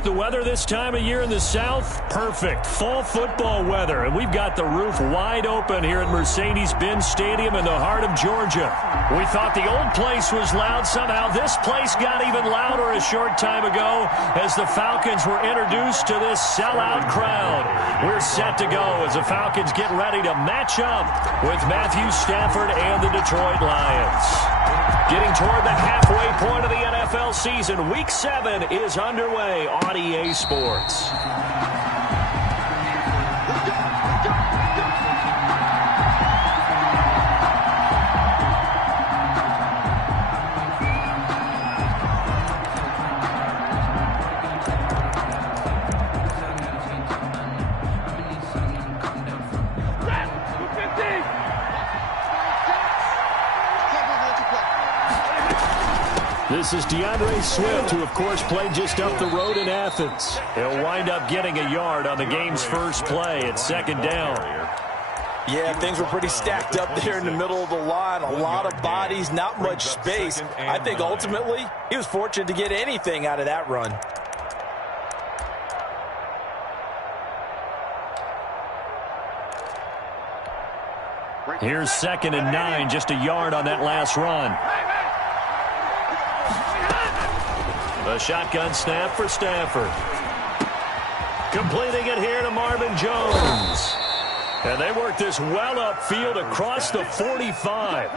like the weather this time of year in the South? Perfect. Fall football weather. And we've got the roof wide open here at Mercedes-Benz Stadium in the heart of Georgia. We thought the old place was loud. Somehow this place got even louder a short time ago as the Falcons were introduced to this sellout crowd. We're set to go as the Falcons get ready to match up with Matthew Stafford and the Detroit Lions. Getting toward the halfway point of the NFL season, Week 7 is underway on EA Sports. This is DeAndre Swift, who, of course, played just up the road in Athens. He'll wind up getting a yard on the game's first play at second down. Yeah, things were pretty stacked up there in the middle of the line. A lot of bodies, not much space. I think ultimately he was fortunate to get anything out of that run. Here's 2nd and 9, just a yard on that last run. A shotgun snap for Stafford. Completing it here to Marvin Jones. And they work this well upfield across the 45.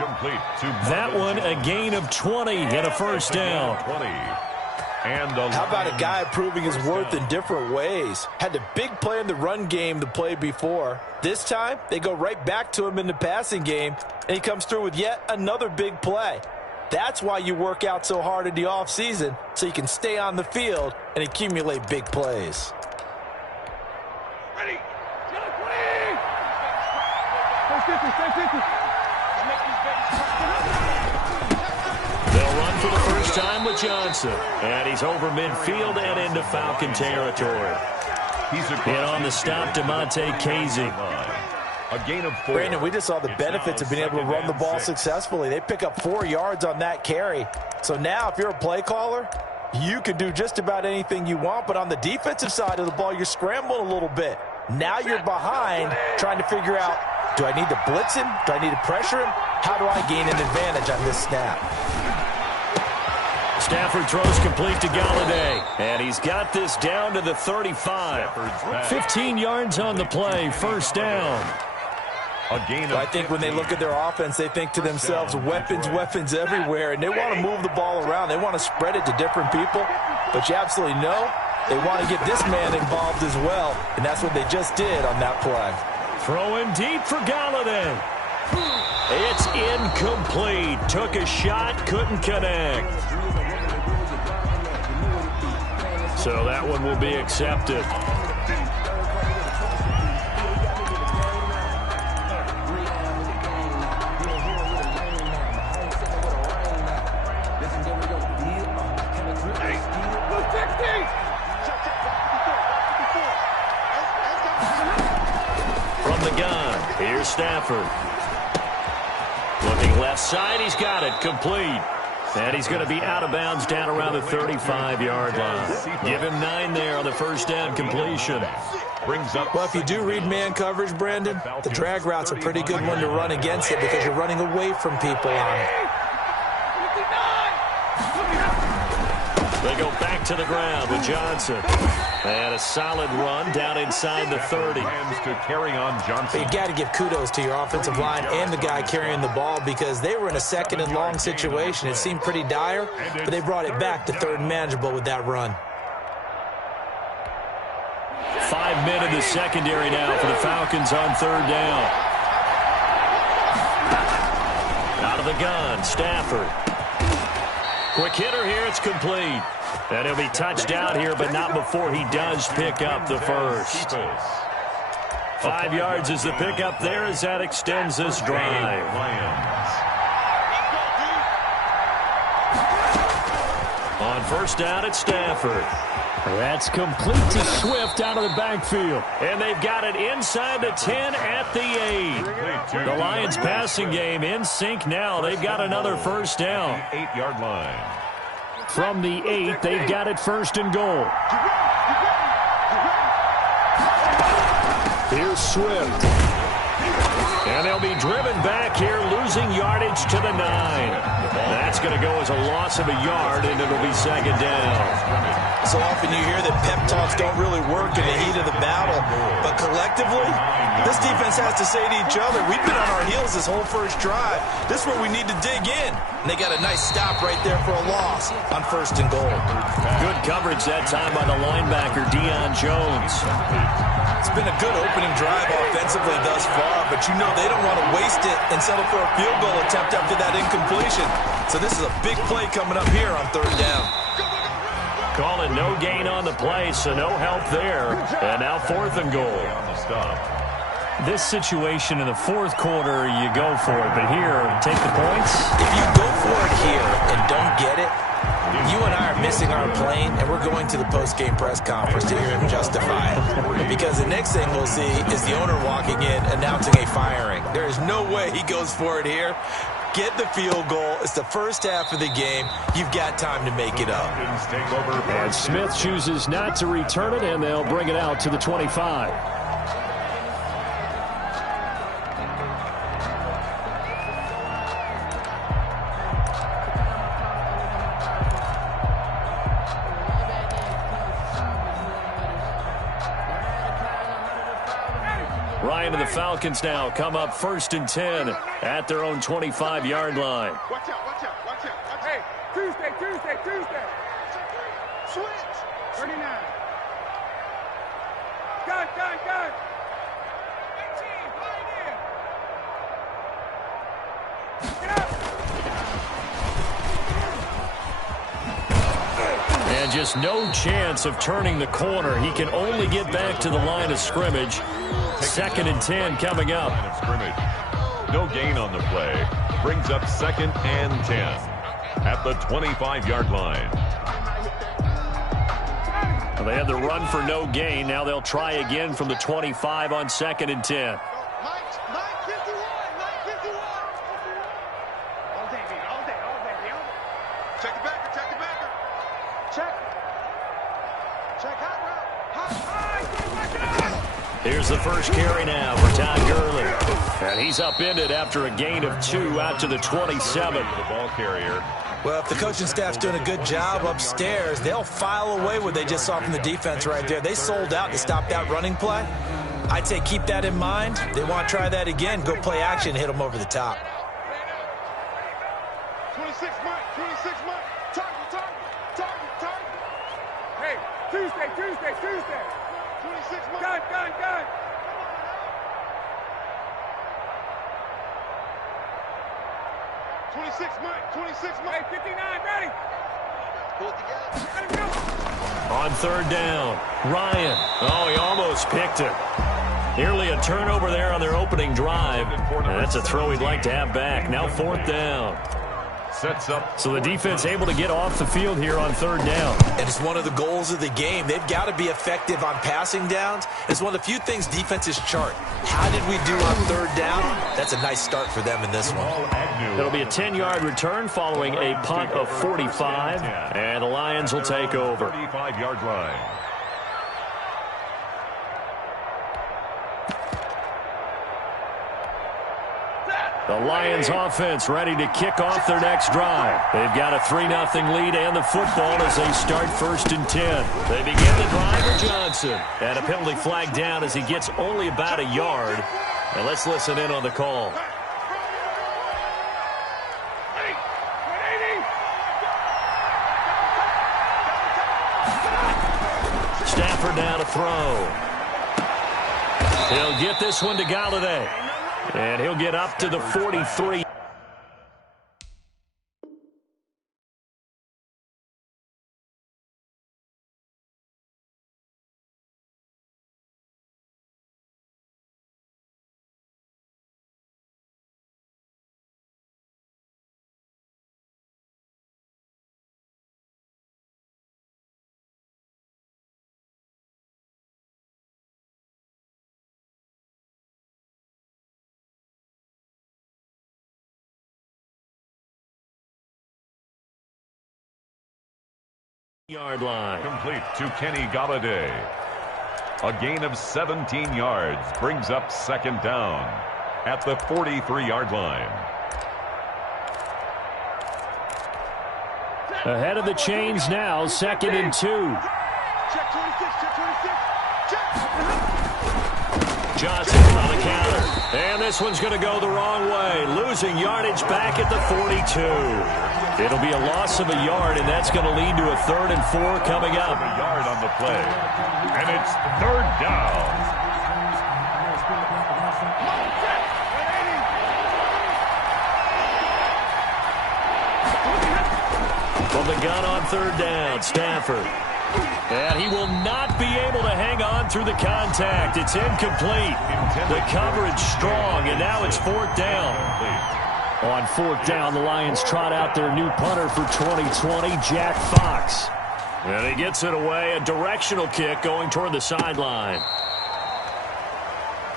That one a gain of 20 and a first down. How about a guy proving his worth in different ways? Had the big play in the run game the play before. This time, they go right back to him in the passing game, and he comes through with yet another big play. That's why you work out so hard in the offseason, so you can stay on the field and accumulate big plays. Ready. They'll run for the first time with Johnson. And he's over midfield and into Falcon territory. Hit on the stop, DeMonte Casey. A gain of 4. Brandon, we just saw the benefits of being able to run the ball successfully. They pick up 4 yards on that carry. So now if you're a play caller, you can do just about anything you want. But on the defensive side of the ball, you're scrambling a little bit. Now you're behind trying to figure out, do I need to blitz him? Do I need to pressure him? How do I gain an advantage on this snap? Stafford throws complete to Galladay. And he's got this down to the 35. 15 yards on the play, first down. I think when they look at their offense, they think to themselves, weapons everywhere, and they want to move the ball around. They want to spread it to different people, but you absolutely know they want to get this man involved as well, and that's what they just did on that play. Throwing deep for Galladay. It's incomplete. Took a shot, couldn't connect. So that one will be accepted. From the gun, here's Stafford. Looking left side, he's got it, complete. And he's going to be out of bounds down around the 35-yard line. Give him 9 there on the first down completion. Well, if you do read man coverage, Brandon, the drag route's a pretty good one to run against it because you're running away from people on it. They go back to the ground with Johnson. And a solid run down inside the 30. To carry on Johnson. But you got to give kudos to your offensive line and the guy carrying the ball because they were in a 2nd and long situation. It seemed pretty dire, but they brought it back to 3rd and manageable with that run. 5 men in the secondary now for the Falcons on 3rd down. Out of the gun, Stafford. Quick hitter here, it's complete. And he'll be touched down here, but not before he does pick up the first. 5 yards is the pickup there as that extends this drive. On first down, it's Stafford. That's complete to Swift out of the backfield. And they've got it inside the 10 at the 8. The Lions passing game in sync now. They've got another first down. 8-yard line. From the 8, they've got it 1st and goal. Here's Swift. And they'll be driven back here, losing yardage to the 9. That's going to go as a loss of a yard, and it'll be second down. So often you hear that pep talks don't really work in the heat of the battle, but collectively, this defense has to say to each other, we've been on our heels this whole first drive. This is where we need to dig in. And they got a nice stop right there for a loss on 1st and goal. Good coverage that time by the linebacker, Deion Jones. It's been a good opening drive offensively thus far, but you know they don't want to waste it and settle for a field goal attempt after that incompletion. So this is a big play coming up here on 3rd down. Call it no gain on the play, so no help there. And now 4th and goal. This situation in the 4th quarter, you go for it. But here, take the points. If you go for it here and don't get it, you and I are missing our plane, and we're going to the post-game press conference to hear him justify it. Because the next thing we'll see is the owner walking in announcing a firing. There is no way he goes for it here. Get the field goal. It's the first half of the game. You've got time to make it up. And Smith chooses not to return it, and they'll bring it out to the 25. Ryan and the Falcons now come up 1st and 10 at their own 25-yard line. Watch out, watch out, watch out, watch out. Hey, Tuesday. Switch. 39. Gun. 18, right in. Get up. And just no chance of turning the corner. He can only get back to the line of scrimmage. 2nd and 10 coming up. No gain on the play. Brings up 2nd and 10 at the 25-yard line. Well, they had the run for no gain. Now they'll try again from the 25 on 2nd and 10. Mike 51. All day. Check the backer. Check hot route. Here's the first carry now for Todd Gurley. And he's upended after a gain of 2 out to the 27. The ball carrier. Well, if the coaching staff's doing a good job upstairs, they'll file away what they just saw from the defense right there. They sold out to stop that running play. I'd say keep that in mind. They want to try that again. Go play action, hit them over the top. 26 Mike. Target. Hey, Tuesday. 26 Mike. Gun. 26 Mike. 59, ready. Pull it together. Let him go. On 3rd down, Ryan. Oh, he almost picked it. Nearly a turnover there on their opening drive. And that's a throw he'd like to have back. Now 4th down. Sets up. So the defense able to get off the field here on 3rd down. And it's one of the goals of the game. They've got to be effective on passing downs. It's one of the few things defenses chart. How did we do on 3rd down? That's a nice start for them in this one. It'll be a 10-yard return following a punt of 45. And the Lions will take over. 35-yard line. The Lions offense ready to kick off their next drive. They've got a 3-0 lead and the football as they start 1st and 10. They begin the drive with Johnson. And a penalty flag down as he gets only about a yard. And let's listen in on the call. Stafford now to throw. He'll get this one to Galladay. And he'll get up to the 43. Yard line. Complete to Kenny Galladay. A gain of 17 yards brings up second down at the 43-yard line. Ahead of the chains now, 2nd and 2. Check 26, check 26. Check. Johnson on the counter. And this one's going to go the wrong way. Losing yardage back at the 42. It'll be a loss of a yard, and that's going to lead to a 3rd and 4 coming up. A yard on the play. And it's 3rd down. From the gun on 3rd down, Stafford. And he will not be able to hang on through the contact. It's incomplete. The coverage strong, and now it's 4th down. On 4th down, the Lions trot out their new punter for 2020, Jack Fox. And he gets it away, a directional kick going toward the sideline.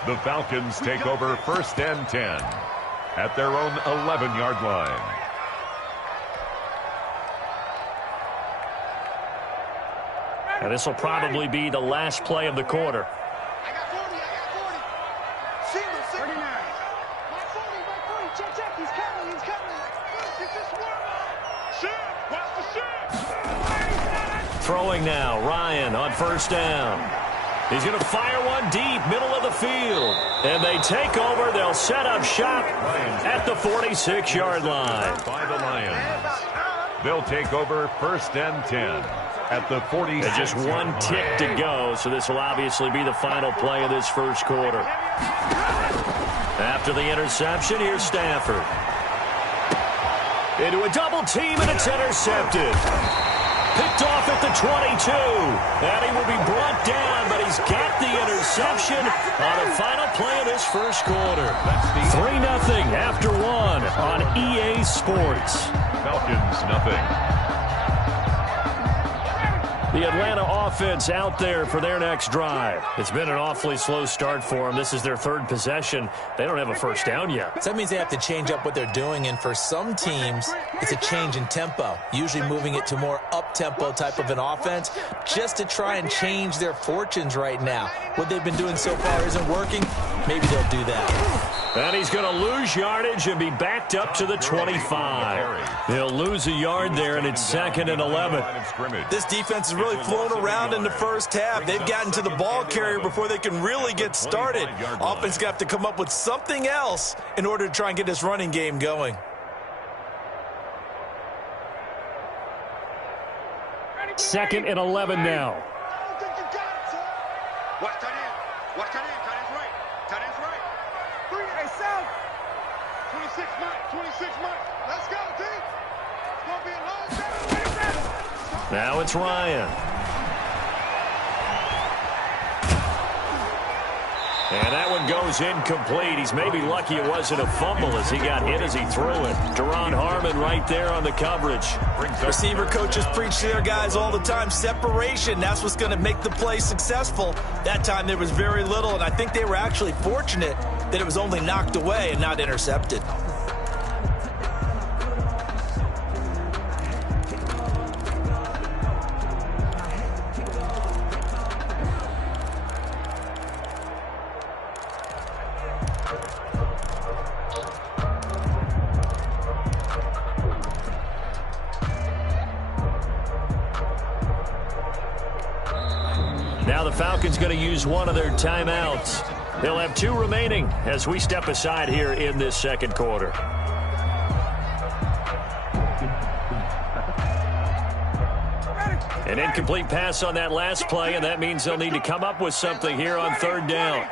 The Falcons take over 1st and 10 at their own 11-yard line. And this will probably be the last play of the quarter. I got 40, I got 40. Single, 39. My 40, my 40. Check, check. He's coming, he's coming. It's just warm up. Shoot. Watch the shoot. Throwing now, Ryan on 1st down. He's going to fire one deep, middle of the field. And they take over. They'll set up shop at the 46-yard line. By the Lions. They'll take over 1st and 10 at the 40. Just one tick to go, so this will obviously be the final play of this first quarter. After the interception, here's Stafford. Into a double team, and it's intercepted. Picked off at the 22. And he will be brought down, but he's got the interception on the final play of this first quarter. 3-0 after 1 on EA Sports. Falcons, nothing. The Atlanta offense out there for their next drive. It's been an awfully slow start for them. This is their 3rd possession. They don't have a first down yet. So that means they have to change up what they're doing, and for some teams, it's a change in tempo, usually moving it to more up-tempo type of an offense just to try and change their fortunes right now. What they've been doing so far isn't working. Maybe they'll do that. And he's going to lose yardage and be backed up to the 25. He'll lose a yard there, and it's 2nd and 11. This defense has really flown around in the first half. They've gotten to the ball carrier before they can really get started. Offense got to come up with something else in order to try and get this running game going. Second and 11 now. Watch tight end. Watch tight end. Tight end's right. Tight end's right. 3, hey, South. 26 Mike. 26 Mike. Let's go, D. It's going to be a long time. Now it's Ryan. And that one goes incomplete. He's maybe lucky it wasn't a fumble as he got hit as he threw it. Deron Harmon right there on the coverage. Receiver coaches preach to their guys all the time. Separation, that's what's going to make the play successful. That time there was very little, and I think they were actually fortunate that it was only knocked away and not intercepted. Now the Falcons going to use one of their timeouts. They'll have 2 remaining as we step aside here in this second quarter. An incomplete pass on that last play, and that means they'll need to come up with something here on 3rd down.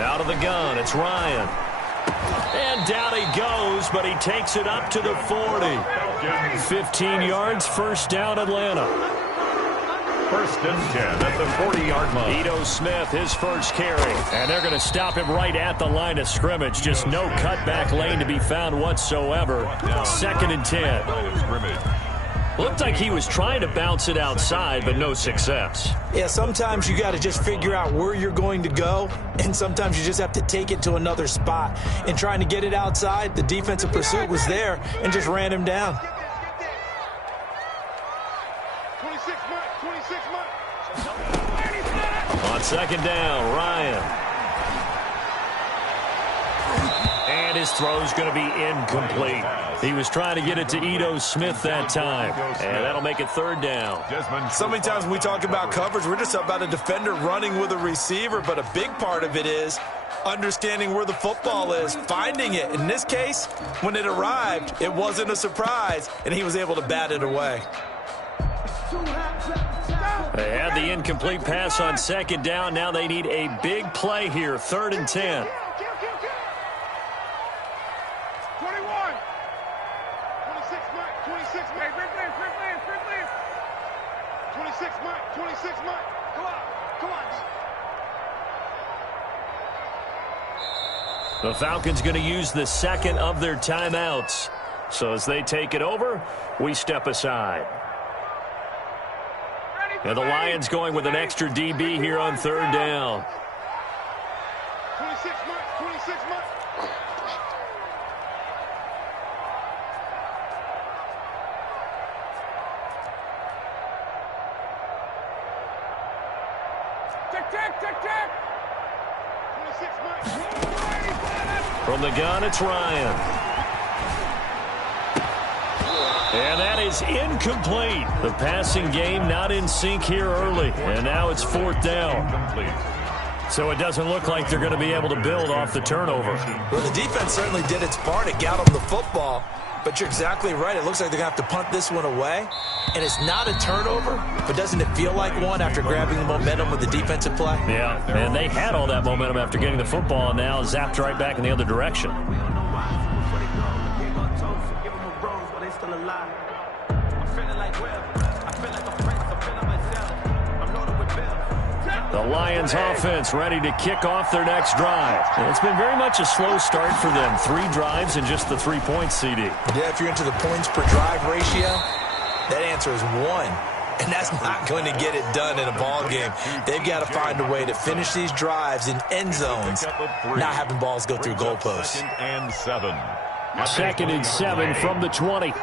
Out of the gun, it's Ryan. And down he goes, but he takes it up to the 40. 15 yards, first down Atlanta. 1st and 10 at the 40-yard line. Ito Smith, his first carry. And they're going to stop him right at the line of scrimmage. Just no cutback lane to be found whatsoever. 2nd and 10. Looked like he was trying to bounce it outside, but no success. Yeah, sometimes you got to just figure out where you're going to go, and sometimes you just have to take it to another spot. In trying to get it outside, the defensive pursuit was there and just ran him down. 26 months. On second down, Ryan. And his throw's going to be incomplete. He was trying to get it to Ito Smith that time. And that'll make it third down. So many times when we talk about coverage, we're just about a defender running with a receiver, but a big part of it is understanding where the football is, finding it. In this case, when it arrived, it wasn't a surprise, and he was able to bat it away. They had the incomplete pass on second down. Now they need a big play here, 3rd and 10. 26 months. Come on. The Falcons going to use the second of their timeouts. So as they take it over, we step aside. And the Lions going with an extra DB here on 3rd down. 26 months. Tick. 26 months. From the gun, it's Ryan. And that is incomplete. The passing game not in sync here early. And now it's 4th down. So it doesn't look like they're going to be able to build off the turnover. Well, the defense certainly did its part. It got them the football. But you're exactly right. It looks like they're going to have to punt this one away. And it's not a turnover, but doesn't it feel like one after grabbing the momentum with the defensive play? Yeah, and they had all that momentum after getting the football and now zapped right back in the other direction. The Lions offense ready to kick off their next drive. And it's been very much a slow start for them. 3 drives and just the 3 points, CD. Yeah, if you're into the points per drive ratio, that answer is 1. And that's not going to get it done in a ball game. They've got to find a way to finish these drives in end zones, not having balls go through goalposts. 2nd and 7 from the 20.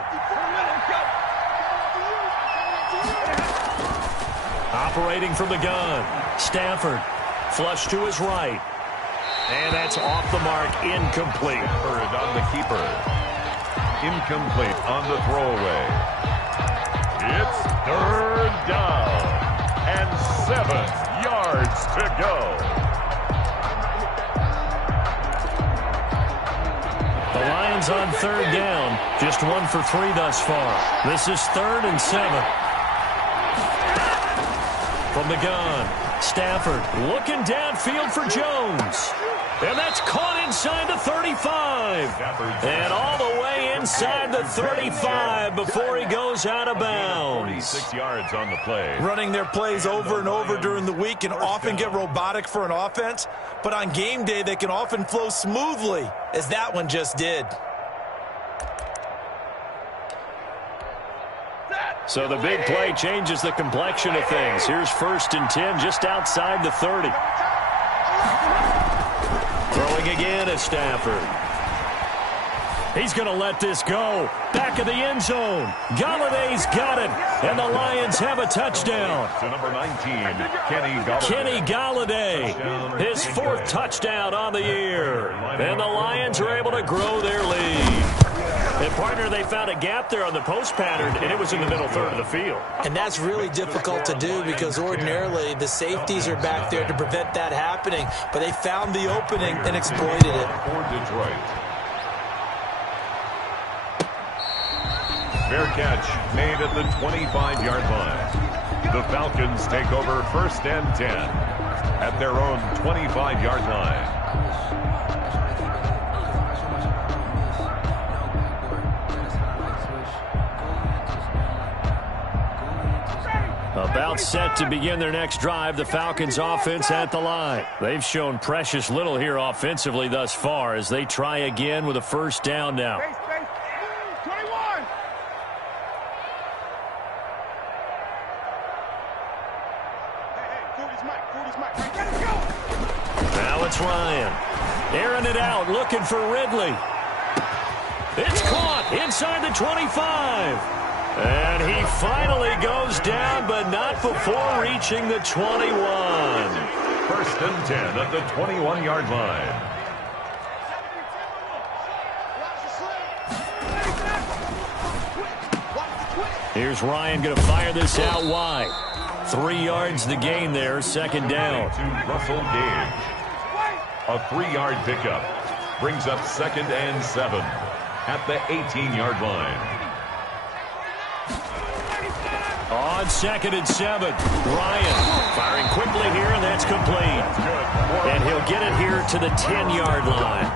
Operating from the gun. Stafford, flush to his right. And that's off the mark, incomplete. On the keeper. Incomplete on the throwaway. It's 3rd down. And 7 yards to go. The Lions on 3rd down. Just 1 for 3 thus far. This is 3rd and 7. From the gun, Stafford looking downfield for Jones. And that's caught inside the 35. And all the way inside the 35 before he goes out of bounds. 46 yards on the play. Running their plays over and over during the week can often get robotic for an offense, but on game day they can often flow smoothly, as that one just did. So the big play changes the complexion of things. Here's 1st and 10 just outside the 30. Throwing again is Stafford. He's going to let this go. Back of the end zone. Galladay's got it. And the Lions have a touchdown. To number 19, Kenny Galladay. Kenny Galladay, his 4th touchdown on the year. And the Lions are able to grow their lead. And, partner, they found a gap there on the post pattern, and it was in the middle 3rd of the field. And that's really difficult to do because ordinarily the safeties are back there to prevent that happening. But they found the opening and exploited it. For Detroit. Fair catch made at the 25-yard line. The Falcons take over 1st and 10 at their own 25-yard line. About set to begin their next drive, the Falcons offense at the line. They've shown precious little here offensively thus far as they try again with a 1st down now. 21. Now it's Ryan. Airing it out, looking for Ridley. It's caught inside the 25. And he finally goes down, but not before reaching the 21. 1st and 10 at the 21-yard line. Here's Ryan going to fire this out wide. 3 yards the gain there, 2nd down. To Russell Gage. A 3-yard pickup brings up 2nd and 7 at the 18-yard line. On 2nd and 7, Ryan firing quickly here, and that's complete. And he'll get it here to the 10-yard line.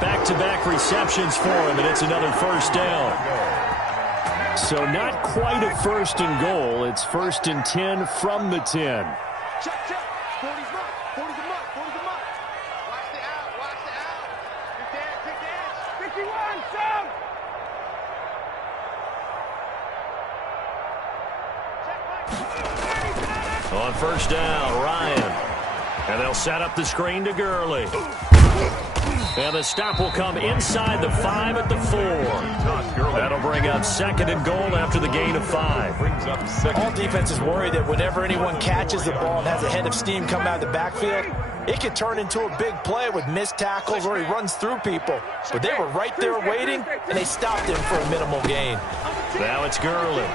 Back-to-back receptions for him, and it's another 1st down. So not quite a 1st and goal. It's 1st and 10 from the 10. Check. 40's mark. 40's a mark. 40's a mark. Watch the out. Watch the out. Big dance. 51, Sam. On 1st down, Ryan. And they'll set up the screen to Gurley. And the stop will come inside the 5 at the 4. That'll bring up 2nd and goal after the gain of 5. All defenses worry that whenever anyone catches the ball and has a head of steam come out of the backfield, it could turn into a big play with missed tackles or he runs through people. But they were right there waiting, and they stopped him for a minimal gain. Now it's Gurley.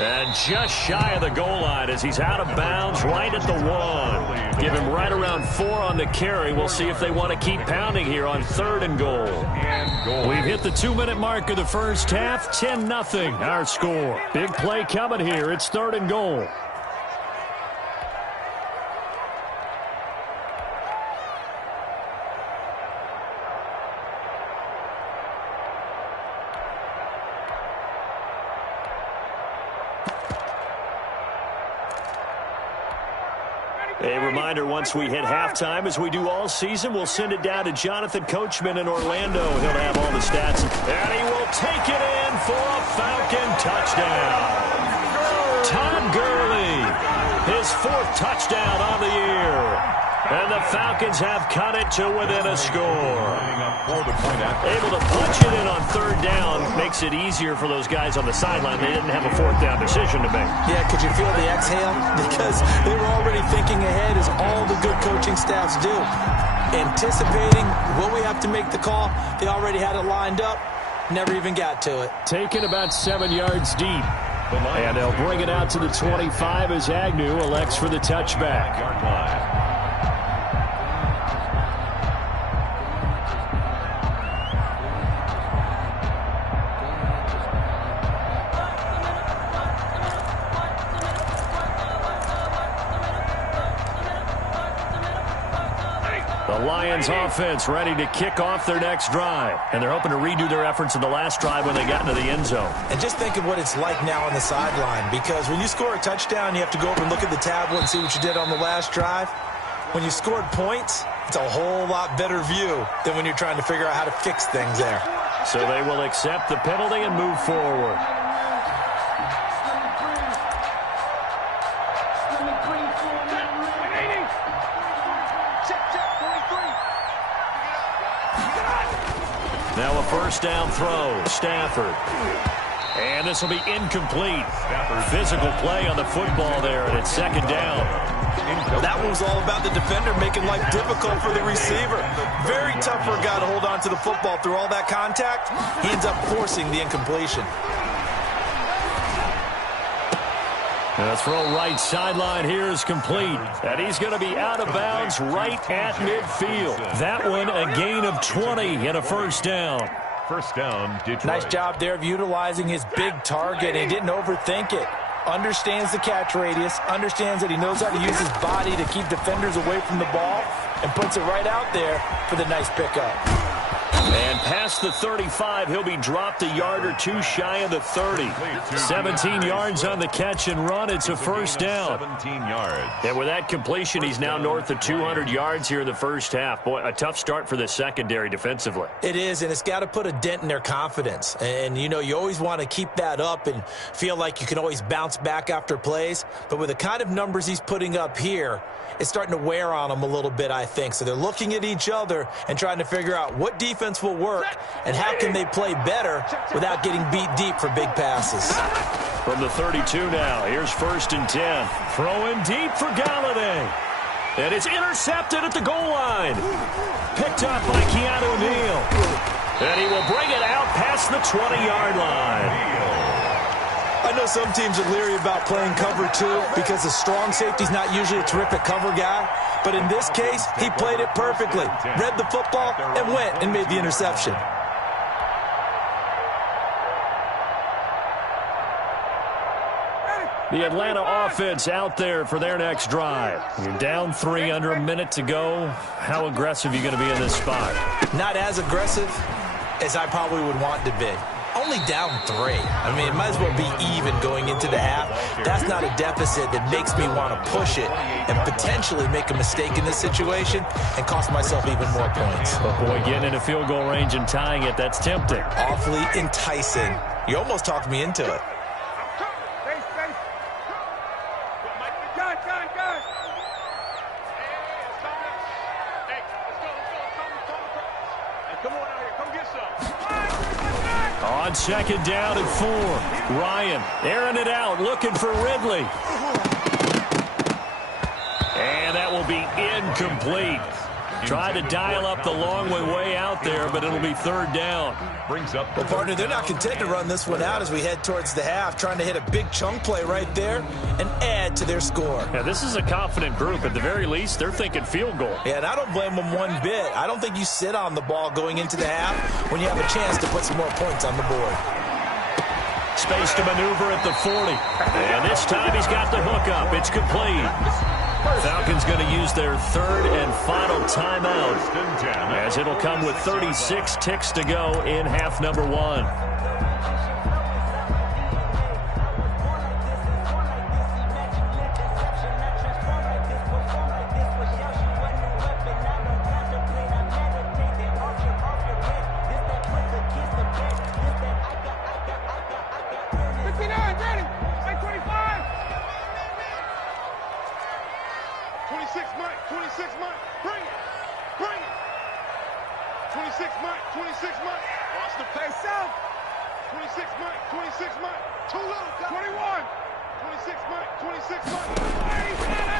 And just shy of the goal line as he's out of bounds right at the 1. Give him right around 4 on the carry. We'll see if they want to keep pounding here on 3rd and goal. We've hit the 2-minute mark of the 1st half. 10-0 our score. Big play coming here. It's 3rd and goal. A reminder, once we hit halftime, as we do all season, we'll send it down to Jonathan Coachman in Orlando. He'll have all the stats, and he will take it in for a Falcon touchdown. Todd Gurley, his 4th touchdown on the year. And the Falcons have cut it to within a score. Able to punch it in on 3rd down makes it easier for those guys on the sideline. They didn't have a 4th down decision to make. Yeah, could you feel the exhale? Because they were already thinking ahead, as all the good coaching staffs do. Anticipating what we have to make the call. They already had it lined up. Never even got to it. Taken about 7 yards deep. And they'll bring it out to the 25 as Agnew elects for the touchback. The Lions offense ready to kick off their next drive. And they're hoping to redo their efforts in the last drive when they got into the end zone. And just think of what it's like now on the sideline, because when you score a touchdown, you have to go over and look at the tablet and see what you did on the last drive. When you scored points, it's a whole lot better view than when you're trying to figure out how to fix things there. So they will accept the penalty and move forward. Now a 1st down throw. Stafford. And this will be incomplete. Physical play on the football there, and it's 2nd down. That one was all about the defender making life difficult for the receiver. Very tough for a guy to hold on to the football through all that contact. He ends up forcing the incompletion. The throw right sideline here is complete. And he's going to be out of bounds right at midfield. That one a gain of 20 and a 1st down. 1st down, Detroit. Nice job there of utilizing his big target. He didn't overthink it. Understands the catch radius. Understands that he knows how to use his body to keep defenders away from the ball. And puts it right out there for the nice pickup. And past the 35, he'll be dropped a yard or two shy of the 30. 17 yards on the catch and run. It's a first down. 17 yards. And with that completion, he's now north of 200 yards here in the first half. Boy, a tough start for the secondary defensively. It is, and it's got to put a dent in their confidence. And, you know, you always want to keep that up and feel like you can always bounce back after plays. But with the kind of numbers he's putting up here, it's starting to wear on them a little bit, I think. So they're looking at each other and trying to figure out what defense will work and how can they play better without getting beat deep for big passes. From the 32 now, here's 1st and 10. Throwing deep for Galladay. And it's intercepted at the goal line. Picked up by Keanu Neal. And he will bring it out past the 20-yard line. I know some teams are leery about playing cover 2 because the strong safety's not usually a terrific cover guy. But in this case, he played it perfectly. Read the football and went and made the interception. The Atlanta offense out there for their next drive. You're down 3 under a minute to go. How aggressive are you going to be in this spot? Not as aggressive as I probably would want to be. Only down 3. I mean, it might as well be even going into the half. That's not a deficit that makes me want to push it and potentially make a mistake in this situation and cost myself even more points. But boy, getting into field goal range and tying it, that's tempting. Awfully enticing. You almost talked me into it. On 2nd down and 4. Ryan airing it out, looking for Ridley. And that will be incomplete. Tried to dial up the long way out there, but it'll be 3rd down. Brings up Well, partner, they're not content to run this one out as we head towards the half, trying to hit a big chunk play right there and add to their score. Yeah, this is a confident group. At the very least, they're thinking field goal. Yeah, and I don't blame them one bit. I don't think you sit on the ball going into the half when you have a chance to put some more points on the board. Space to maneuver at the 40. And this time he's got the hook up. It's complete. Falcons going to use their 3rd and final timeout as it'll come with 36 ticks to go in half number 1.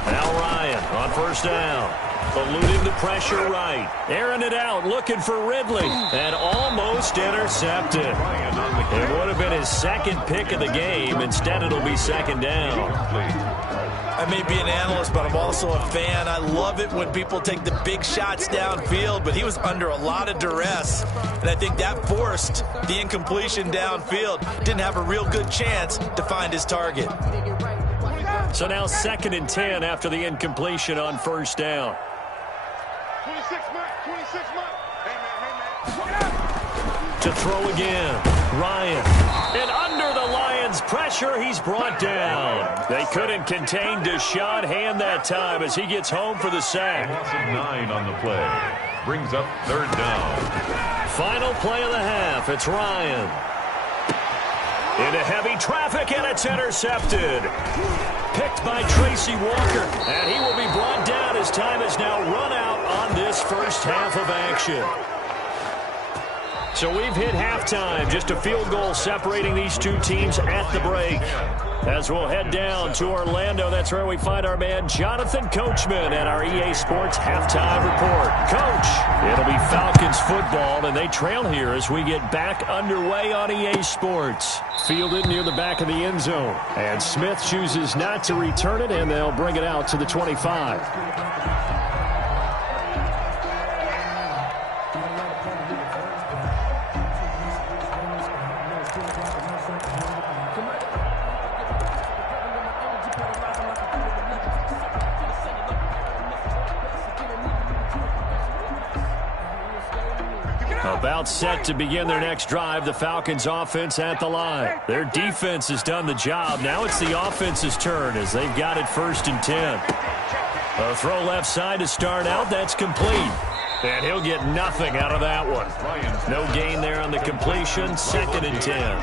Al Ryan on 1st down. Eluding the pressure right. Airing it out, looking for Ridley. And almost intercepted. It would have been his 2nd pick of the game. Instead, it'll be 2nd down. I may be an analyst, but I'm also a fan. I love it when people take the big shots downfield, but he was under a lot of duress, and I think that forced the incompletion downfield. Didn't have a real good chance to find his target. So now 2nd and 10 after the incompletion on 1st down. 26 Mike. Hey, man. To throw again, Ryan. And under the Lions' pressure, he's brought down. They couldn't contain Deshaun Hand that time as he gets home for the sack. loss of 9 on the play. Brings up 3rd down. Final play of the half. It's Ryan. Into heavy traffic, and it's intercepted. Picked by Tracy Walker, and he will be brought down as time is now run out on this first half of action. So we've hit halftime, just a field goal separating these two teams at the break. As we'll head down to Orlando, that's where we find our man Jonathan Coachman at our EA Sports Halftime Report. Coach, it'll be Falcons football, and they trail here as we get back underway on EA Sports. Fielded near the back of the end zone. And Smith chooses not to return it, and they'll bring it out to the 25. About set to begin their next drive, the Falcons offense at the line. Their defense has done the job. Now it's the offense's turn as they've got it 1st and 10. A throw left side to start out. That's complete. And he'll get nothing out of that one. No gain there on the completion. 2nd and 10.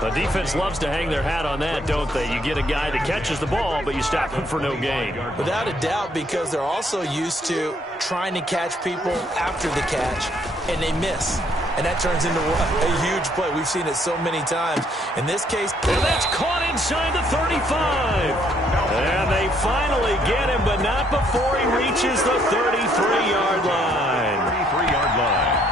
The defense loves to hang their hat on that, don't they? You get a guy that catches the ball, but you stop him for no gain. Without a doubt, because they're also used to trying to catch people after the catch, and they miss. And that turns into a huge play. We've seen it so many times. In this case, and that's caught inside the 35. And they finally get him, but not before he reaches the 33-yard line. 33-yard line.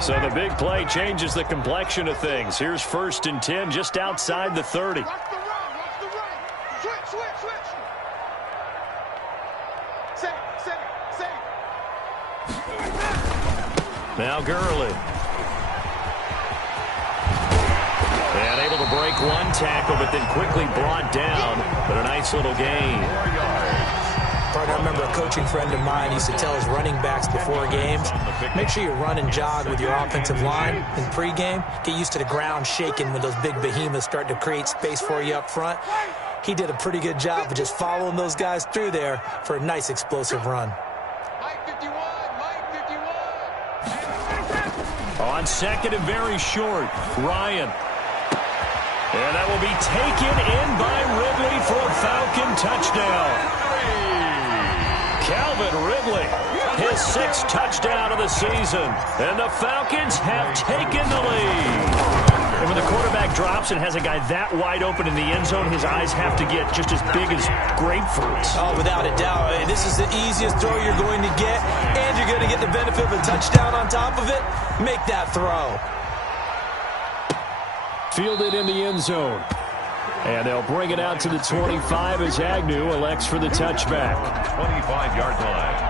So the big play changes the complexion of things. Here's 1st and 10 just outside the 30. Watch the run. Switch. Save. Now Gurley. And able to break one tackle, but then quickly brought down. But a nice little gain. 4 yards. I remember a coaching friend of mine used to tell his running backs before games, make sure you run and jog with your offensive line in pregame. Get used to the ground shaking when those big behemoths start to create space for you up front. He did a pretty good job of just following those guys through there for a nice explosive run. Mike 51. On 2nd and very short, Ryan. And that will be taken in by Ridley for a Falcon touchdown. Calvin Ridley, his 6th touchdown of the season. And the Falcons have taken the lead. And when the quarterback drops and has a guy that wide open in the end zone, his eyes have to get just as big as grapefruits. Oh, without a doubt. This is the easiest throw you're going to get, and you're going to get the benefit of a touchdown on top of it. Make that throw. Fielded in the end zone. And they'll bring it out to the 25 as Agnew elects for the touchback. 25-yard line.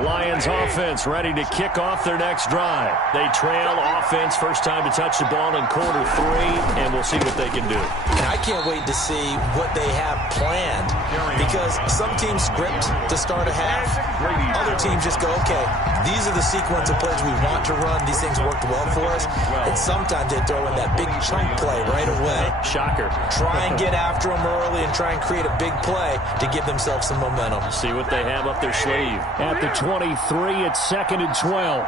Lions offense ready to kick off their next drive. They trail offense, first time to touch the ball in quarter 3, and we'll see what they can do. And I can't wait to see what they have planned, because some teams script to start a half. Other teams just go, okay, these are the sequence of plays we want to run. These things worked well for us. And sometimes they throw in that big chunk play right away. Shocker. Try and get after them early and try and create a big play to give themselves some momentum. See what they have up their sleeve. At the 23, it's 2nd and 12.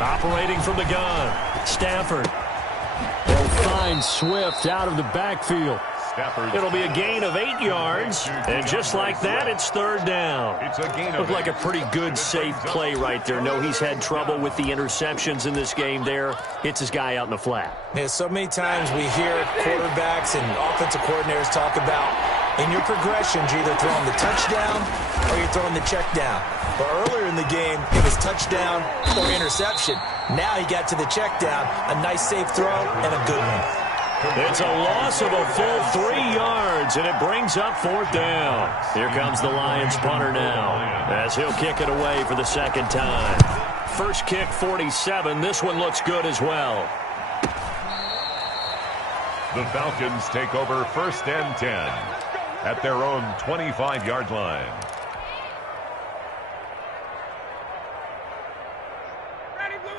Operating from the gun, Stafford. They'll find Swift out of the backfield. It'll be a gain of 8 yards, and just like that, it's 3rd down. It's a gain of Looked like a pretty good, safe play right there. No, he's had trouble with the interceptions in this game there. Hits his guy out in the flat. Yeah, so many times we hear quarterbacks and offensive coordinators talk about, in your progressions, you're either throwing the touchdown or you're throwing the check down. But earlier in the game, it was touchdown or interception. Now he got to the check down, a nice safe throw, and a good one. It's a loss of a full 3 yards, and it brings up 4th down. Here comes the Lions punter now, as he'll kick it away for the 2nd time. First kick, 47. This one looks good as well. The Falcons take over 1st and 10 at their own 25-yard line.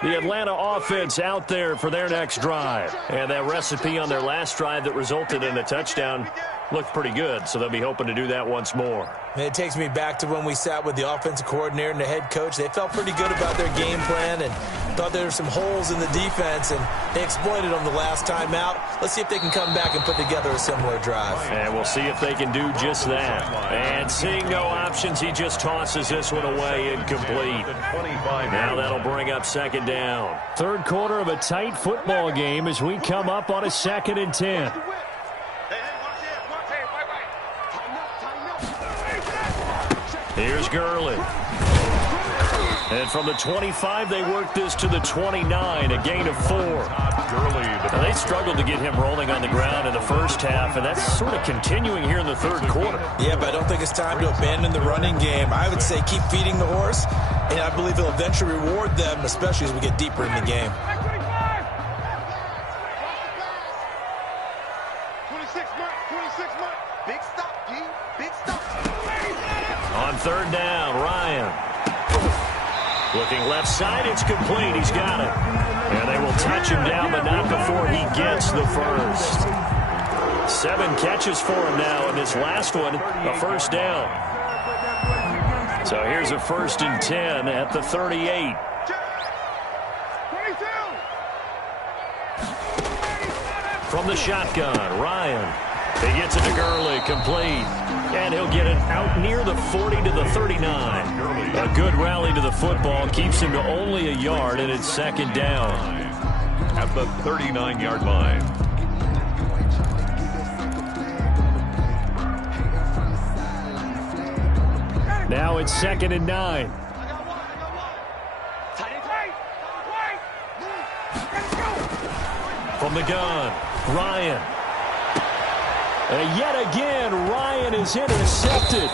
The Atlanta offense out there for their next drive. And that recipe on their last drive that resulted in a touchdown looked pretty good, so they'll be hoping to do that once more. It takes me back to when we sat with the offensive coordinator and the head coach. They felt pretty good about their game plan and thought there were some holes in the defense, and they exploited them the last time out. Let's see if they can come back and put together a similar drive. And we'll see if they can do just that. And seeing no options, he just tosses this one away incomplete. Now that'll bring up 2nd down. 3rd quarter of a tight football game as we come up on a 2nd and 10. Here's Gurley. And from the 25, they work this to the 29, a gain of 4. Now, they struggled to get him rolling on the ground in the first half, and that's sort of continuing here in the third quarter. Yeah, but I don't think it's time to abandon the running game. I would say keep feeding the horse, and I believe it'll eventually reward them, especially as we get deeper in the game. 26 months. Big stop, G. Big stop. On third down, Ryan. Looking left side, it's complete. He's got it. And they will touch him down, but not before he gets the first. 7 catches for him now, and this last one, a first down. So here's a 1st and 10 at the 38. 22. From the shotgun, Ryan. He gets it to Gurley, complete. And he'll get it out near the 40 to the 39. A good rally to the football keeps him to only a yard, and it's 2nd down. At the 39-yard line. Now it's 2nd and 9. From the gun, Ryan. And yet again, Ryan is intercepted.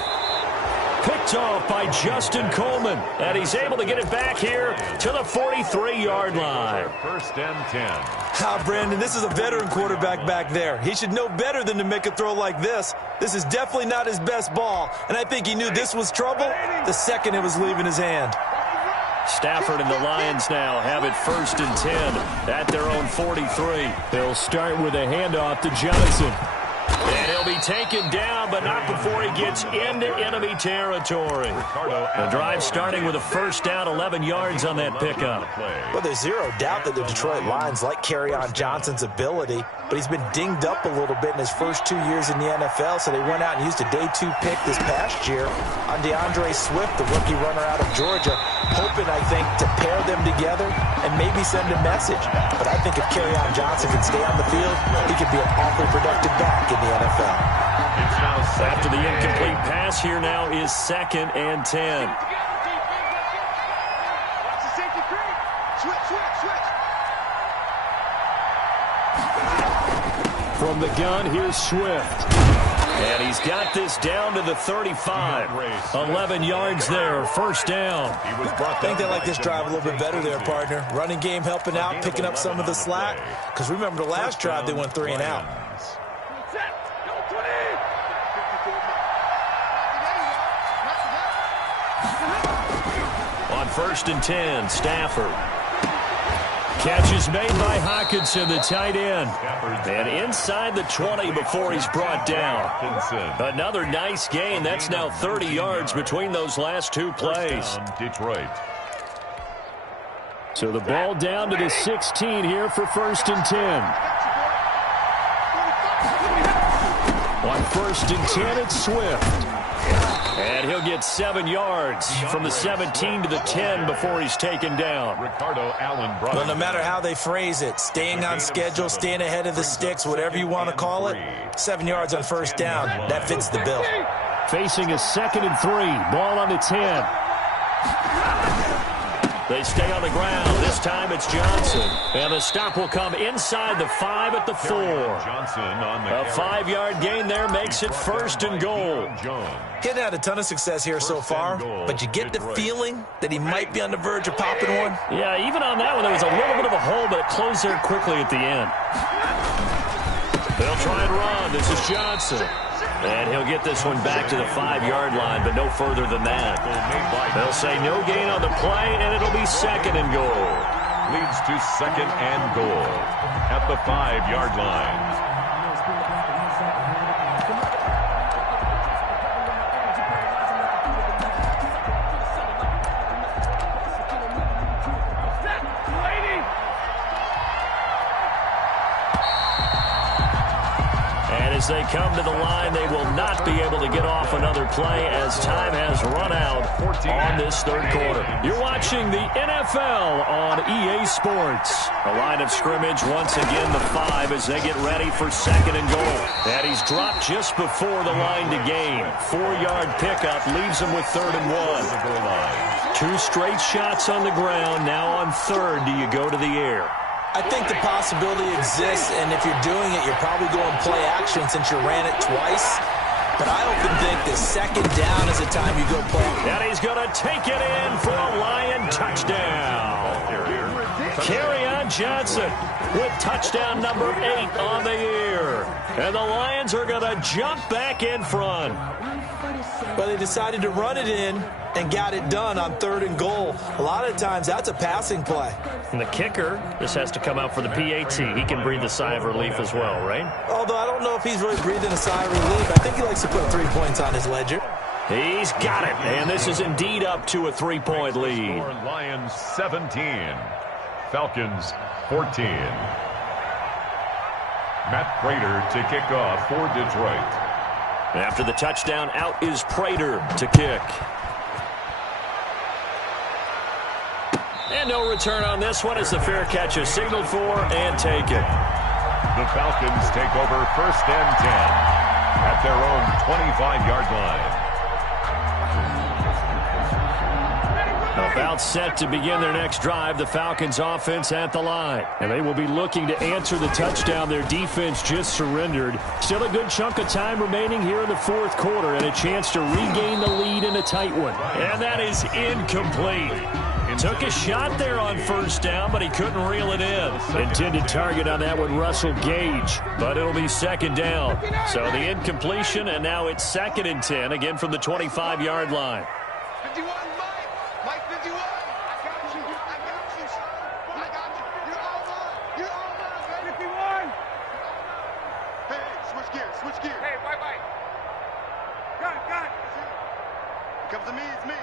Picked off by Justin Coleman. And he's able to get it back here to the 43-yard line. 1st and 10. Brandon, this is a veteran quarterback back there. He should know better than to make a throw like this. This is definitely not his best ball. And I think he knew this was trouble the second it was leaving his hand. Stafford and the Lions now have it 1st and 10 at their own 43. They'll start with a handoff to Johnson. And he'll be taken down, but not before he gets into enemy territory. The drive starting with a first down, 11 yards on that pickup. Well, there's zero doubt that the Detroit Lions like Kerryon Johnson's ability, but he's been dinged up a little bit in his first 2 years in the NFL, so they went out and used a day 2 pick this past year on DeAndre Swift, the rookie runner out of Georgia, hoping, I think, to pair them together and maybe send a message. But I think if Kerryon Johnson can stay on the field, he could be an awfully productive back in the NFL. After the incomplete pass, here now is 2nd and 10. Watch the safety creep. Switch. From the gun, here's Swift. And he's got this down to the 35. 11 yards there, first down. I think they like this drive a little bit better there, partner. Running game helping out, picking up some of the slack. Because remember the last drive, they went 3 and out. On 1st and 10, Stafford. Catch is made by Hockenson, the tight end. And inside the 20 before he's brought down. Another nice gain. That's now 30 yards between those last 2 plays. Detroit. So the ball down to the 16 here for 1st and 10. On 1st and 10, it's Swift. And he'll get 7 yards from the 17 to the 10 before he's taken down. Ricardo Allen. Well, no matter how they phrase it, staying on schedule, staying ahead of the sticks, whatever you want to call it, 7 yards on first down, that fits the bill. Facing a 2nd and 3, ball on the 10. They stay on the ground. This time it's Johnson. And the stop will come inside the 5 at the 4. A 5-yard gain there makes it 1st and goal. He hadn't had a ton of success here so far, but you get the feeling that he might be on the verge of popping one. Yeah, even on that one, there was a little bit of a hole, but it closed there quickly at the end. They'll try and run. This is Johnson. And he'll get this one back to the 5-yard line, but no further than that. They'll say no gain on the play, and it'll be 2nd and goal. Leads to 2nd and goal at the 5-yard line. As they come to the line, they will not be able to get off another play as time has run out on this third quarter. You're watching the NFL on EA Sports. A line of scrimmage once again, the 5 as they get ready for 2nd and goal. And he's dropped just before the line to gain. 4-yard pickup leaves him with 3rd and 1. 2 straight shots on the ground. Now on third, do you go to the air? I think the possibility exists, and if you're doing it, you're probably going play action since you ran it twice. But I often think the second down is the time you go play. And he's going to take it in for a Lion touchdown. Kerryon Johnson with touchdown number 8 on the year. And the Lions are going to jump back in front. But they decided to run it in and got it done on 3rd and goal. A lot of times, that's a passing play. And the kicker, this has to come out for the PAT. He can breathe a sigh of relief as well, right? Although I don't know if he's really breathing a sigh of relief. I think he likes to put 3 points on his ledger. He's got it. And this is indeed up to a 3-point lead. Lions 17. Falcons 14. Matt Prater to kick off for Detroit. After the touchdown, out is Prater to kick. And no return on this one as the fair catch is signaled for and taken. The Falcons take over 1st and 10 at their own 25-yard line. About set to begin their next drive, the Falcons offense at the line. And they will be looking to answer the touchdown their defense just surrendered. Still a good chunk of time remaining here in the 4th quarter and a chance to regain the lead in a tight one. And that is incomplete. Took a shot there on 1st down, but he couldn't reel it in. Intended target on that one, Russell Gage, but it'll be 2nd down. So the incompletion, and now it's 2nd and 10, again from the 25-yard line. 51, Mike 51. I got you. I got you, son. I got you. You're all mine. You're all mine, 51. Hey, switch gears. Switch gears. Hey, white. Got it. Here comes to me. It's me.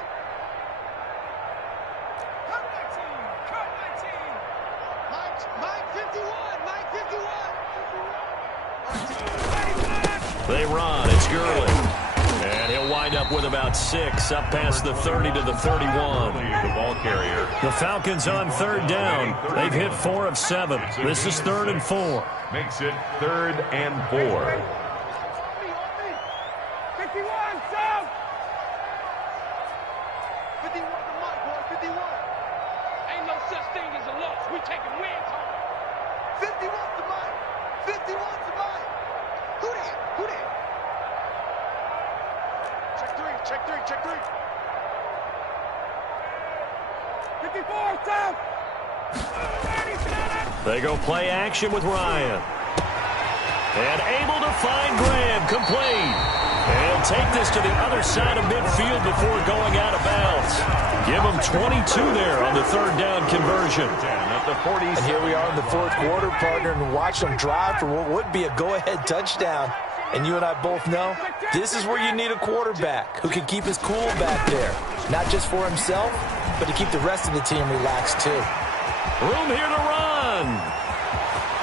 Mike 51. Mike 51. They run. It's Gurley. And he'll wind up with about 6 up past the 30 to the 31. The ball carrier. The Falcons on 3rd down. They've hit 4 of 7. This is 3rd and 4. Makes it 3rd and 4. 51, South. 51 to Mike, boy. 51. Ain't no such thing as a loss. We taking wins home. 51 to Mike. 51 to Mike. Who that? Check three. 54, South. They go play action with Ryan. And able to find Graham, complete. And he'll take this to the other side of midfield before going out of bounds. Give him 22 there on the 3rd down conversion. At the 40. And here we are in the 4th quarter, partner, and watch them drive for what would be a go-ahead touchdown. And you and I both know this is where you need a quarterback who can keep his cool back there. Not just for himself, but to keep the rest of the team relaxed too. Room here to run.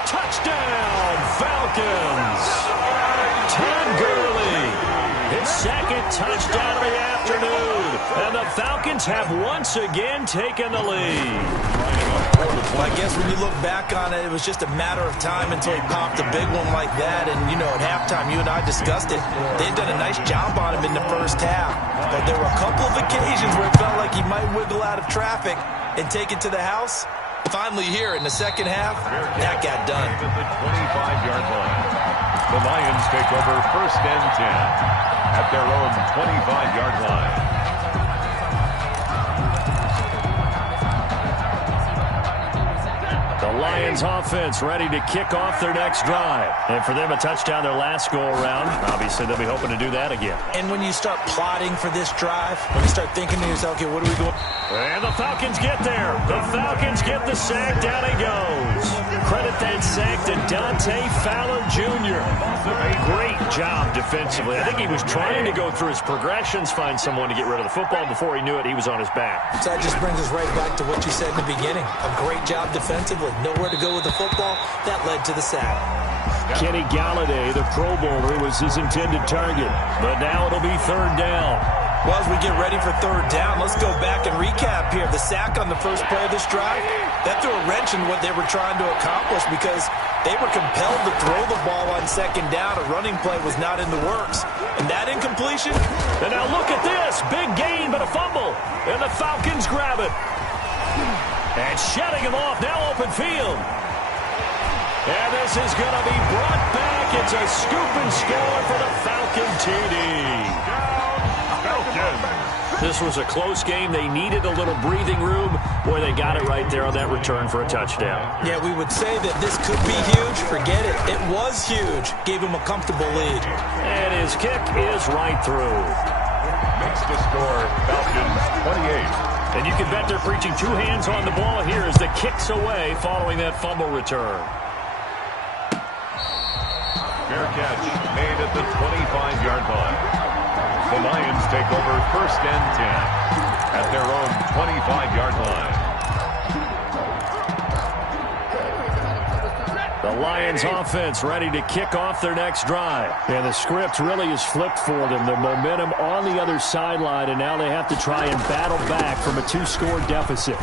Touchdown, Falcons. Todd Gurley. His 2nd touchdown of the afternoon. And the Falcons have once again taken the lead. Well, I guess when you look back on it, it was just a matter of time until he popped a big one like that. And, you know, at halftime, you and I discussed it. They'd done a nice job on him in the 1st half. But there were a couple of occasions where it felt like he might wiggle out of traffic and take it to the house. Finally here in the 2nd half, that got done. At the 25-yard line. The Lions take over 1st and 10 at their own 25-yard line. The Lions offense ready to kick off their next drive. And for them, a touchdown their last go-around. Obviously, they'll be hoping to do that again. And when you start plotting for this drive, when you start thinking to yourself, okay, what are we doing? And the Falcons get there. The Falcons get the sack. Down he goes. Credit that sack to Dante Fowler Jr. Great job defensively. I think he was trying to go through his progressions, find someone to get rid of the football. Before he knew it, he was on his back. So that just brings us right back to what you said in the beginning. A great job defensively. Nowhere to go with the football. That led to the sack. Kenny Galladay, the Pro Bowler, was his intended target. But now it'll be 3rd down. Well, as we get ready for 3rd down, let's go back and recap here. The sack on the first play of this drive, that threw a wrench in what they were trying to accomplish because they were compelled to throw the ball on 2nd down. A running play was not in the works. And that incompletion? And now look at this. Big gain, but a fumble. and the Falcons grab it. And shedding him off, now open field. And this is going to be brought back. It's a scoop and score for the Falcon TD. This was a close game. They needed a little breathing room. Boy, they got it right there on that return for a touchdown. Yeah, we would say that this could be huge. Forget it. It was huge. Gave him a comfortable lead. And his kick is right through. Makes the score Falcons 28. And you can bet they're preaching two hands on the ball here as the kick's away following that fumble return. Fair catch made at the 25-yard line. The Lions take over 1st and 10 at their own 25-yard line. The Lions offense ready to kick off their next drive. And the script really is flipped for them. The momentum on the other sideline, and now they have to try and battle back from a 2-score deficit.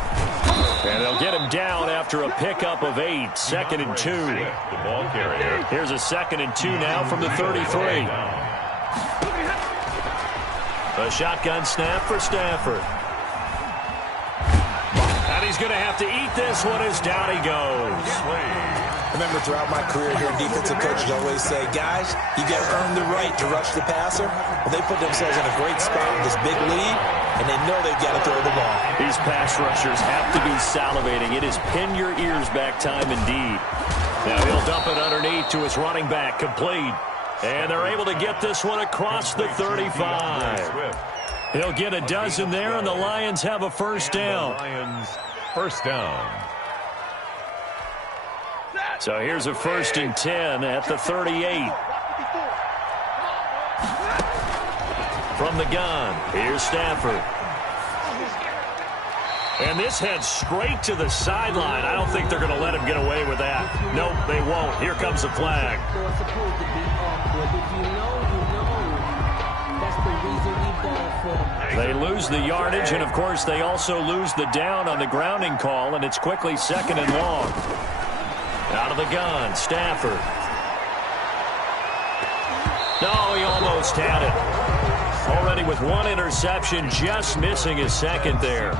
And they'll get him down after a pickup of 8. 2nd and 2. The ball carrier. Here's a 2nd and 2 now from the 33. A shotgun snap for Stafford. And he's going to have to eat this one as down he goes. Remember, throughout my career here, defensive coaches always say, guys, you got to earn the right to rush the passer. Well, they put themselves in a great spot with this big lead, and they know they've got to throw the ball. These pass rushers have to be salivating. It is pin your ears back time indeed. Now he'll dump it underneath to his running back, complete. And they're able to get this one across the 35. He'll get a dozen there, and the Lions have a first down. Lions first down. So here's a 1st and 10 at the 38. From the gun, here's Stafford. And this heads straight to the sideline. I don't think they're going to let him get away with that. Nope, they won't. Here comes the flag. They lose the yardage, and of course they also lose the down on the grounding call, and it's quickly 2nd and long. Out of the gun, Stafford. No, he almost had it. Already with 1 interception, just missing his 2nd there.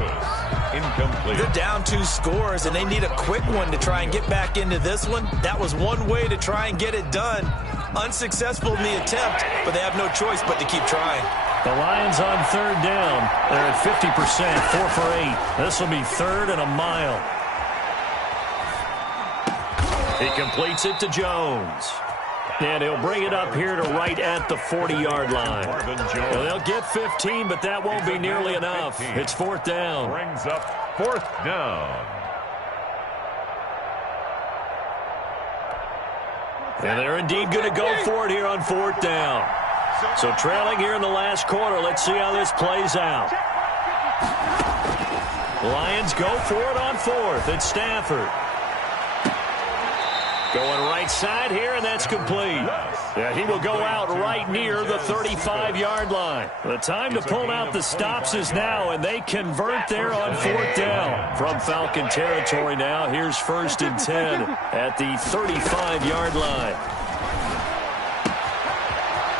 Incomplete. They're down 2 scores, and they need a quick one to try and get back into this one. That was one way to try and get it done. Unsuccessful in the attempt, but they have no choice but to keep trying. The Lions on 3rd down. They're at 50%, 4 for 8. This will be 3rd and a mile. He completes it to Jones. And he'll bring it up here to right at the 40-yard line. Well, they'll get 15, but that won't be nearly enough. It's 4th down. Brings up 4th down. And they're indeed going to go for it here on 4th down. So trailing here in the last quarter. Let's see how this plays out. Lions go for it on 4th. It's Stafford. Going right side here, and that's complete. Yeah, he will go out right near the 35-yard line. The time to pull out the stops is now, and they convert there on 4th down. From Falcon territory now, here's 1st and 10 at the 35-yard line.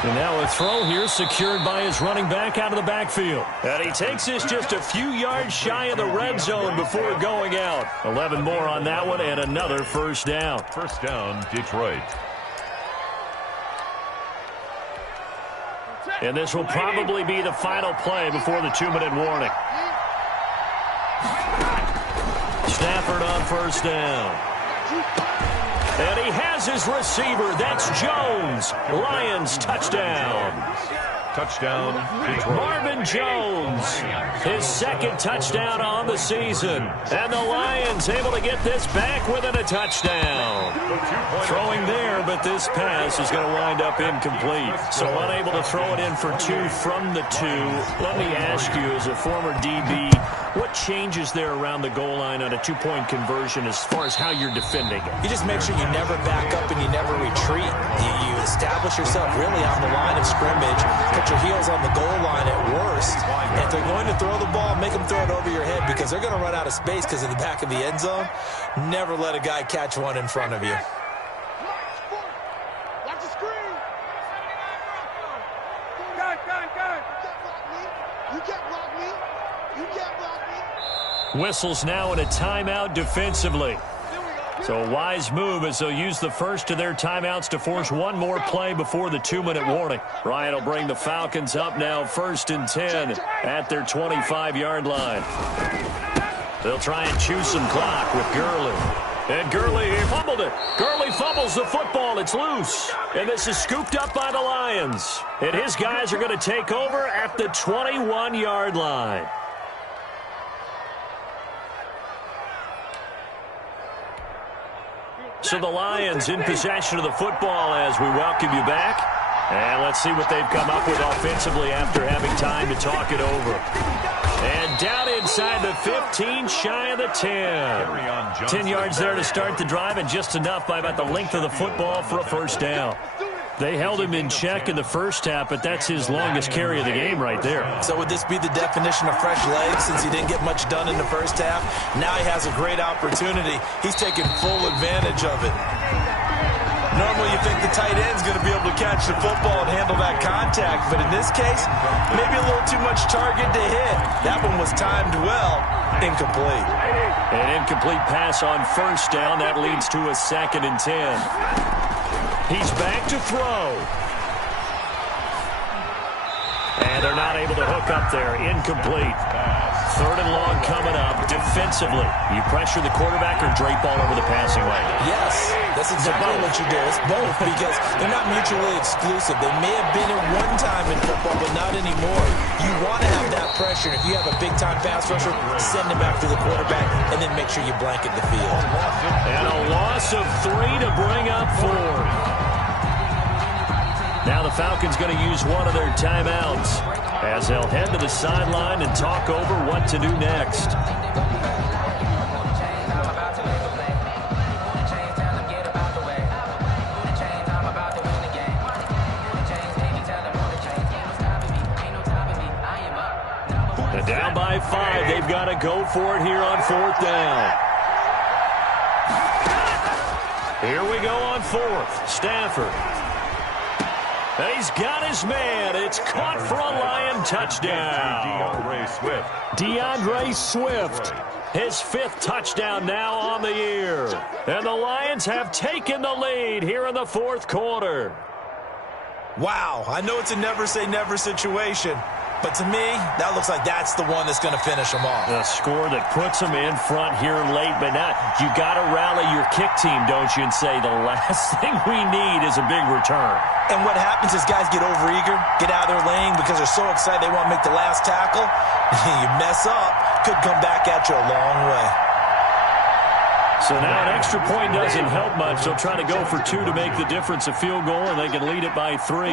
And now a throw here secured by his running back out of the backfield. And he takes this just a few yards shy of the red zone before going out. 11 more on that one and another 1st down. 1st down, Detroit. And this will probably be the final play before the 2-minute warning. Stafford on 1st down. And he has his receiver. That's Jones. Lions touchdown. Touchdown, Detroit. Marvin Jones, his 2nd touchdown on the season. And the Lions able to get this back within a touchdown. Throwing there, but this pass is going to wind up incomplete. So unable to throw it in for 2 from the 2. Let me ask you, as a former DB, what changes there around the goal line on a 2-point conversion as far as how you're defending it? You just make sure you never back up and you never retreat. You establish yourself really on the line of scrimmage, put your heels on the goal line at worst. And if they're going to throw the ball, make them throw it over your head because they're going to run out of space because of the back of the end zone. Never let a guy catch one in front of you. Watch the screen. Gun. You can't block me. Whistles now in a timeout defensively. So a wise move as they'll use the first of their timeouts to force one more play before the 2-minute warning. Ryan will bring the Falcons up now 1st and 10 at their 25-yard line. They'll try and chew some clock with Gurley. And Gurley, he fumbled it. Gurley fumbles the football. It's loose. And this is scooped up by the Lions. And his guys are going to take over at the 21-yard line. So the Lions in possession of the football as we welcome you back. And let's see what they've come up with offensively after having time to talk it over. And down inside the 15, shy of the 10. 10 yards there to start the drive, and just enough by about the length of the football for a first down. They held him in check in the first half, but that's his longest carry of the game right there. So would this be the definition of fresh legs since he didn't get much done in the first half? Now he has a great opportunity. He's taking full advantage of it. Normally you think the tight end's going to be able to catch the football and handle that contact, but in this case, maybe a little too much target to hit. That one was timed well. Incomplete. An incomplete pass on first down. That leads to a 2nd and 10. He's back to throw. And they're not able to hook up there. Incomplete. 3rd and long coming up. Defensively, you pressure the quarterback or drape all over the passing lane? Yes, that's exactly what you do. It's both because they're not mutually exclusive. They may have been at one time in football, but not anymore. You want to have that pressure. If you have a big-time pass rusher, send him after the quarterback, and then make sure you blanket the field. And a loss of 3 to bring up 4. Now the Falcons going to use one of their timeouts as they'll head to the sideline and talk over what to do next. And down by 5, they've got to go for it here on 4th down. Here we go on 4th. Stafford. He's got his man. It's caught for a Lion touchdown. DeAndre Swift. His 5th touchdown now on the year. And the Lions have taken the lead here in the 4th quarter. Wow, I know it's a never-say-never situation, but to me, that looks like that's the one that's going to finish them off. The score that puts them in front here late, but now you got to rally your kick team, don't you, and say the last thing we need is a big return. And what happens is guys get overeager, get out of their lane because they're so excited they want to make the last tackle. You mess up, could come back at you a long way. So now an extra point doesn't help much. They'll try to go for 2 to make the difference a field goal, and they can lead it by 3.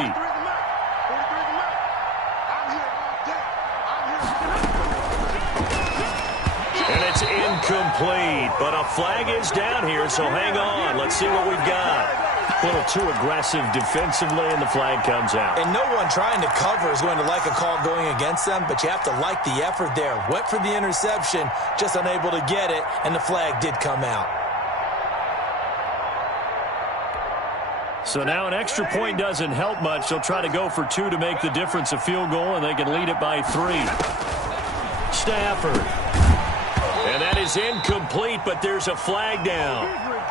And it's incomplete, but a flag is down here, so hang on. Let's see what we've got. A little too aggressive defensively, and the flag comes out. And no one trying to cover is going to like a call going against them, but you have to like the effort there. Went for the interception, just unable to get it, and the flag did come out. So now an extra point doesn't help much. They'll try to go for 2 to make the difference a field goal, and they can lead it by 3. Stafford. And that is incomplete, but there's a flag down.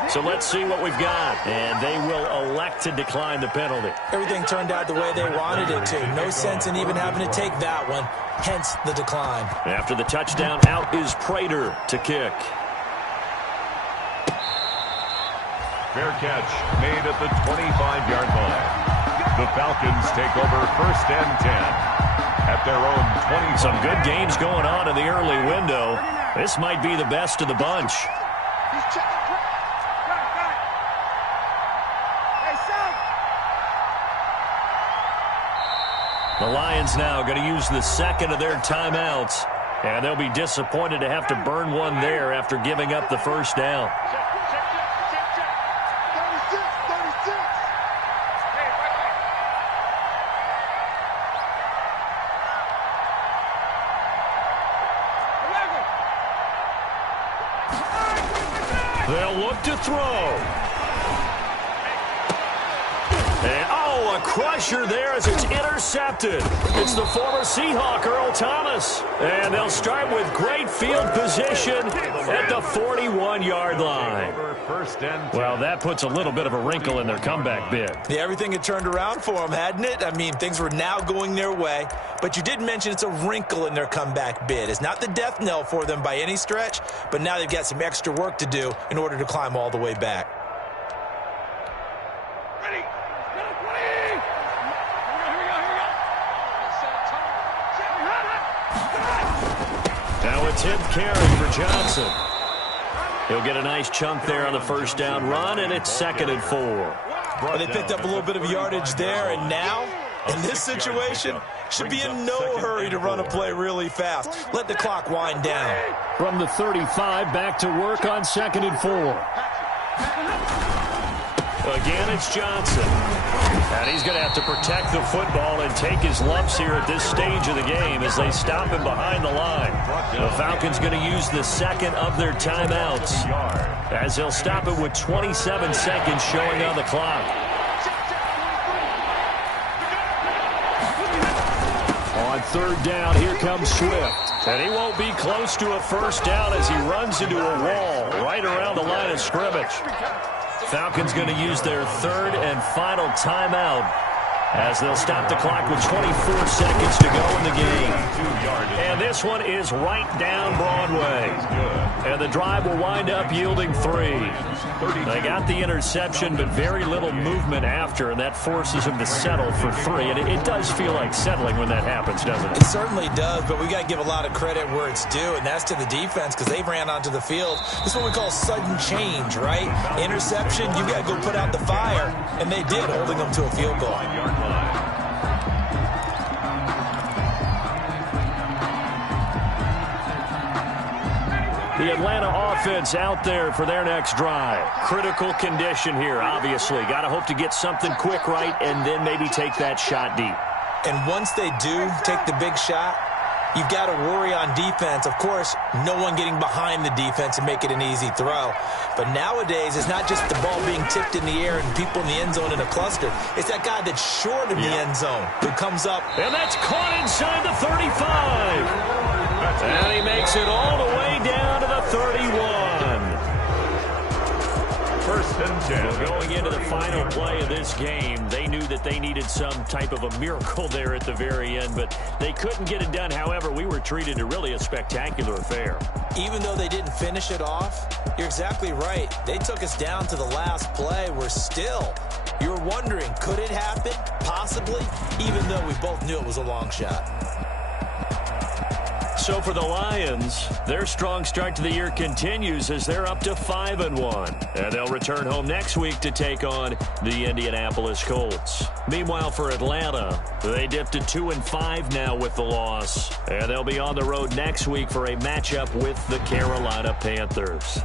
So let's see what we've got. And they will elect to decline the penalty. Everything turned out the way they wanted it to. No sense in even having to take that one, hence the decline. After the touchdown, out is Prater to kick. Fair catch made at the 25-yard line. The Falcons take over 1st and 10 at their own 20. Some good games going on in the early window. This might be the best of the bunch. The Lions now going to use the 2nd of their timeouts, and they'll be disappointed to have to burn one there after giving up the first down. They'll look to throw. And, a a crusher there as it's intercepted. It's the former Seahawk, Earl Thomas. And they'll start with great field position at the 41-yard line. Well, that puts a little bit of a wrinkle in their comeback bid. Yeah, everything had turned around for them, hadn't it? I mean, things were now going their way. But you did mention it's a wrinkle in their comeback bid. It's not the death knell for them by any stretch, but now they've got some extra work to do in order to climb all the way back. Ready? Now a 10th carry for Johnson. He'll get a nice chunk there on the first down run, and it's 2nd and 4. Well, they picked up a little bit of yardage there, and now, in this situation, should be in no hurry to run a play really fast. Let the clock wind down. From the 35, back to work on 2nd and 4. Again, it's Johnson. And he's going to have to protect the football and take his lumps here at this stage of the game as they stop him behind the line. The Falcons going to use the second of their timeouts as they'll stop it with 27 seconds showing on the clock. On 3rd down, here comes Swift. And he won't be close to a first down as he runs into a wall right around the line of scrimmage. Falcons going to use their 3rd and final timeout as they'll stop the clock with 24 seconds to go in the game. And this one is right down Broadway. And the drive will wind up yielding 3. They got the interception, but very little movement after, and that forces them to settle for 3. And it does feel like settling when that happens, doesn't it? It certainly does, but we got to give a lot of credit where it's due, and that's to the defense because they ran onto the field. This is what we call sudden change, right? Interception, you got to go put out the fire, and they did, holding them to a field goal. The Atlanta offense out there for their next drive. Critical condition here, obviously. Got to hope to get something quick right and then maybe take that shot deep. And once they do take the big shot, you've got to worry on defense. Of course, no one getting behind the defense and make it an easy throw. But nowadays, it's not just the ball being tipped in the air and people in the end zone in a cluster. It's that guy that's short of the end zone who comes up. And that's caught inside the 35. And he makes it all the way down to the 31. 1st and 10. Well, going into the final play of this game, they knew that they needed some type of a miracle there at the very end, but they couldn't get it done. However, we were treated to really a spectacular affair. Even though they didn't finish it off, you're exactly right. They took us down to the last play. We're still, you're wondering, could it happen? Possibly, even though we both knew it was a long shot. So for the Lions, their strong start to the year continues as they're up to 5-1. And they'll return home next week to take on the Indianapolis Colts. Meanwhile, for Atlanta, they dipped to 2-5 now with the loss. And they'll be on the road next week for a matchup with the Carolina Panthers.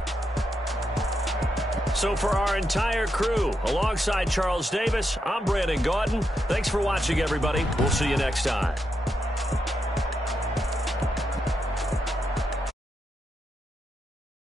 So for our entire crew, alongside Charles Davis, I'm Brandon Gaudin. Thanks for watching, everybody. We'll see you next time.